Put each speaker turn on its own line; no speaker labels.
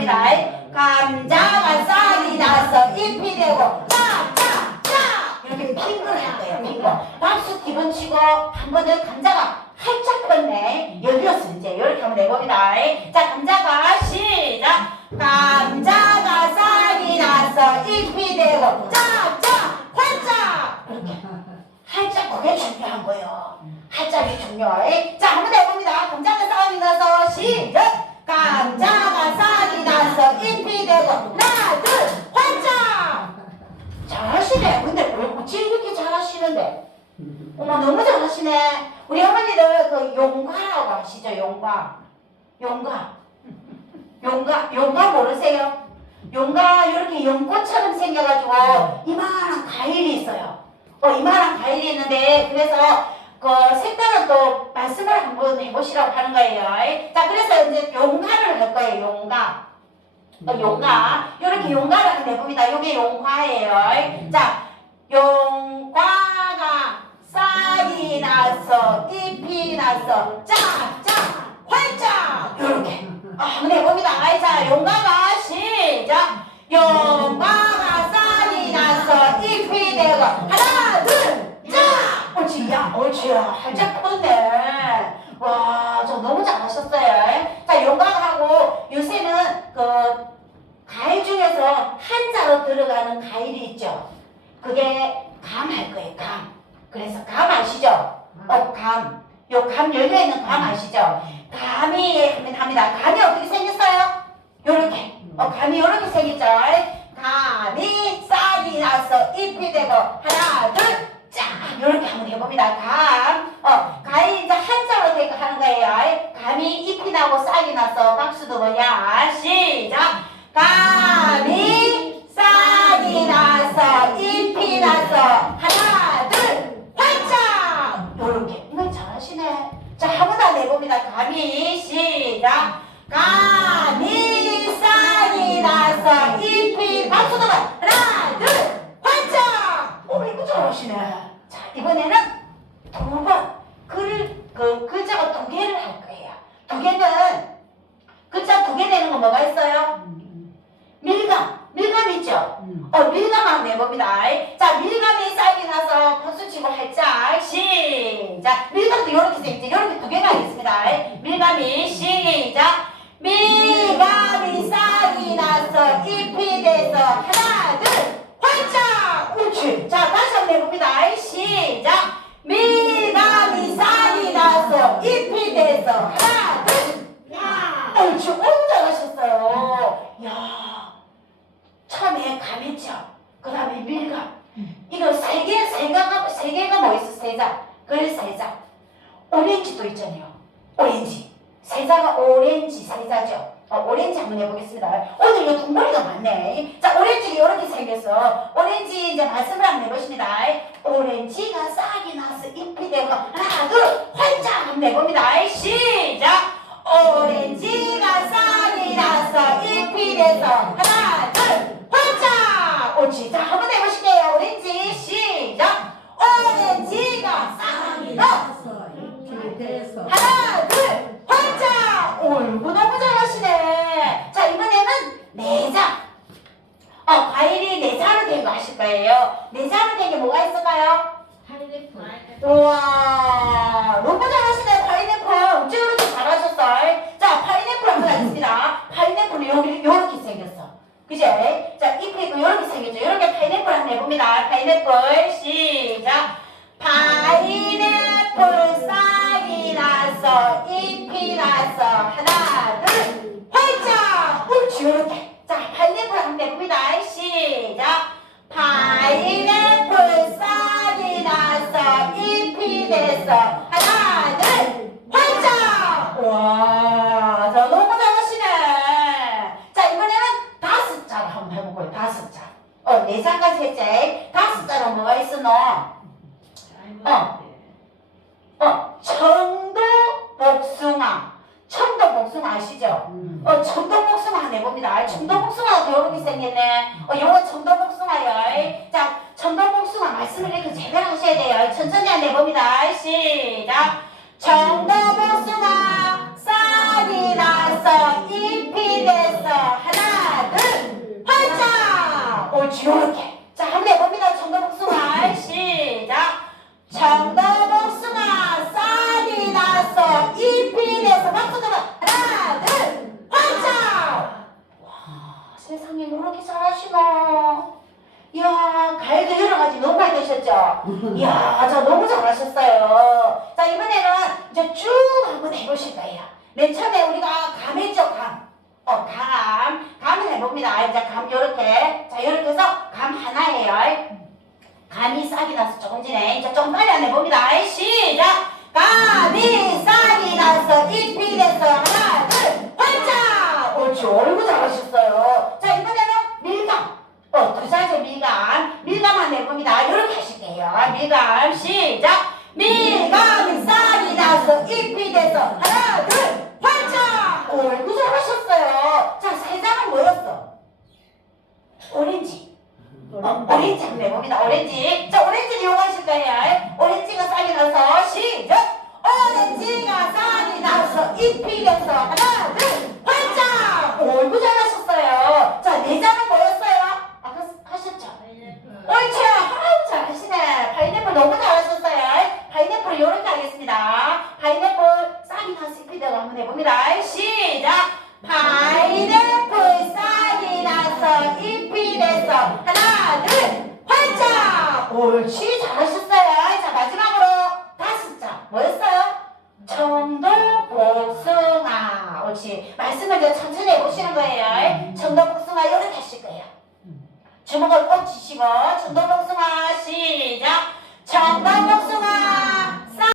내봅니다. 감자가 싹이 나서 잎이 되고 짝짝짝 이렇게 핑거를 할 거예요. 핑거. 박수 기분 치고 한 번은 감자가 활짝 폈네. 열렸어 이제 이렇게 한번 내봅니다. 자 감자가 시작. 감자가 싹이 나서 잎이 되고 짝짝 활짝 이렇게 활짝 그게 중요한 거예요. 활짝이 중요해. 자 한번 해봅니다. 감자가 싹이 나서 시작. 감자가 싹이 나서 잎이 되고 하나 둘 활짝. 잘하시네. 근데 왜 어찌 이렇게 잘하시는데? 어머 너무 잘하시네. 우리 어머니들 그 용과라고 아시죠? 용과. 용과. 용과. 용과 모르세요? 용과 이렇게 연꽃처럼 생겨가지고 이만한 과일이 있어요. 어 이만한 과일이 있는데 그래서 그 색깔은 또 말씀을 한번 해보시라고 하는 거예요. 자 그래서 이제 용과를 할 거예요. 용과. 어, 용과. 이렇게 용과를 한번 해봅니다. 이게 용과예요. 자 용과가 싹이 나서 잎이 나서 짝짝 활짝 이렇게 아, 한번 해봅니다. 아이, 자 용과가 시작 옳지 야 옳지 활짝 컸네 와 저 너무 잘하셨어요 자 용과하고 요새는 그 과일 중에서 한자로 들어가는 과일이 있죠 그게 감 할 거예요 감 그래서 감 아시죠? 어, 감. 요 감 열려 있는 감 아시죠? 감이 합니다. 감이 어떻게 생겼어요? 요렇게. 어, 감이 요렇게 생겼죠? 감이 싹이 나서 잎이 되고, 하나, 둘, 쫙! 요렇게 한번 해봅니다. 감. 어, 감이 이제 한자로 되고 하는 거예요. 감이 잎이 나고 싹이 나서 박수도 뭐야? 시작! 감이 싹이 나서 잎이 나서 하나, 둘, 활짝! 요렇게. 이거 잘하시네. 자, 한 번 더 내봅니다. 감이 시작. 감이 싹이 나서 잎이 박수도 봐. 하나, 둘, 활짝! 오, 이거 잘하시네. 자, 이번에는 두 번. 글을, 그, 글자가 두 개를 할 거예요. 두 개는, 글자 두 개 되는 거 뭐가 있어요? 밀감. 밀감 있죠? 어, 밀감 한번 내봅니다. 자, 밀감이 싹이 나서 박수 치고 활짝 시작. 밀감도 이렇게 생겼죠. 이렇게 두 개가 있습니다. 밀감이 시작. 밀감이 싹이 나서 잎이 돼서 하나, 둘, 활짝. 옳지. 자, 내봅니다. 시작. 밀감이 싹이 나서 잎이 돼서 하나, 둘, 야. 옳지. 너무 잘하셨어요. 야. 처음에 감했죠. 그 다음에 밀감. 이거 세 개, 세 개가, 세 개가 뭐 있어? 세자. 글 세자. 오렌지도 있잖아요. 오렌지. 세자가 오렌지, 세자죠. 어, 오렌지 한번 해보겠습니다. 오늘 이거 동머리가 많네. 자, 오렌지가 이렇게 생겼어. 오렌지 이제 말씀을 한번 해보십니다. 오렌지가 싹이 나서 잎이 되고, 하나, 둘, 활짝 한번 해봅니다. 시작! 오렌지가 싹이 나서 잎이 돼서, 하나, 둘, 활짝! 옳지. 자, 한번 해보실게요. 오렌지, 시작! 오렌지가 싹이 나서
이렇게 돼서
하나, 둘, 활짝! 어이구, 너무 잘하시네. 자, 이번에는 내장. 어, 과일이 내장으로 된 거 아실 거예요. 내장으로 된 게 뭐가 있을까요?
파인애플
우와, 너무 잘하시네, 파인애플. 어째 그렇게 잘하셨어? 자, 파인애플 한번 하겠습니다. 파인애플은 여기, 이렇게 생겼어. 그제? 자, 잎이 있고 이렇게 생겼죠. 이렇게 파인애플 한번 해봅니다. 파인애플, 시작. 파인애플 싹이 나서 잎이 나서 하나, 둘, 활짝! 옳지, 이렇게. 자, 파인애플 한번 해봅니다. 시작. 장까지 했지? 다섯 자로 뭐가 있었노? 어. 어, 청도 복숭아. 청도 복숭아 아시죠? 어, 청도 복숭아 한번 해봅니다. 청도 복숭아가 이렇게 생겼네. 어, 요거 청도 복숭아요. 자, 청도 복숭아 말씀을 이렇게 제대로 하셔야 돼요. 천천히 한번 해봅니다. 시작. 청도 복숭아 옳지 요렇게. 자 한번 해봅니다. 청도복숭아. 시작. 청도복숭아. 싹이 나서 잎이 돼서 박수 들어 하나 둘 활짝 와 세상에 이렇게 잘하시노 이야 과일도 여러 가지 너무 많이 드셨죠? 이야 저 너무 잘하셨어요. 자 이번에는 이제 쭉 한번 해보실 거예요. 맨 처음에 우리가 감했죠 감 어, 감. 감을 해봅니다. 이제 감 요렇게. 자, 요렇게 해서 감 하나예요. 감이 싹이 나서 조금 전에. 이제 좀 빨리 안 해봅니다. 시작! 싹이 나서 잎이 돼서 하나, 둘, 활짝! 옳지. 얼굴 잘하셨어요. 자, 이번에는 밀감. 어, 두 자세 밀감. 밀감 안 해봅니다. 요렇게 하실게요. 밀감. 시작! 밀감이 싹이 나서 잎이 돼서 하나, 둘, 활짝! 얼굴 잘하셨어요. 자, 세 장은 뭐였어? 오렌지. 어, 오렌지 한번 해봅니다. 오렌지. 자, 오렌지를 이용하실 거예요. 오렌지가 싹이 나서 시작! 오렌지가 싹이 나서 잎이 돼서 하나, 둘, 활짝! 얼굴 잘하셨어요. 자, 네 장은 뭐였어요? 아까 하셨죠? 옳지! 아우, 잘하시네. 파인애플 너무 잘하셨어요. 파인애플 이렇게 하겠습니다. 파인애플 싹이 나서 잎이 되고 한번 해봅니다. 시작! 파인애플 싹이 나서 잎이 돼서 하나, 둘, 활짝! 옳지, 잘하셨어요. 자, 마지막으로 다섯 장. 뭐였어요? 옳지. 말씀을 이제 천천히 해보시는 거예요. 청도복숭아 이렇게 하실 거예요. 주먹을 꼭 쥐시고 청도복숭아 시작 청도복숭아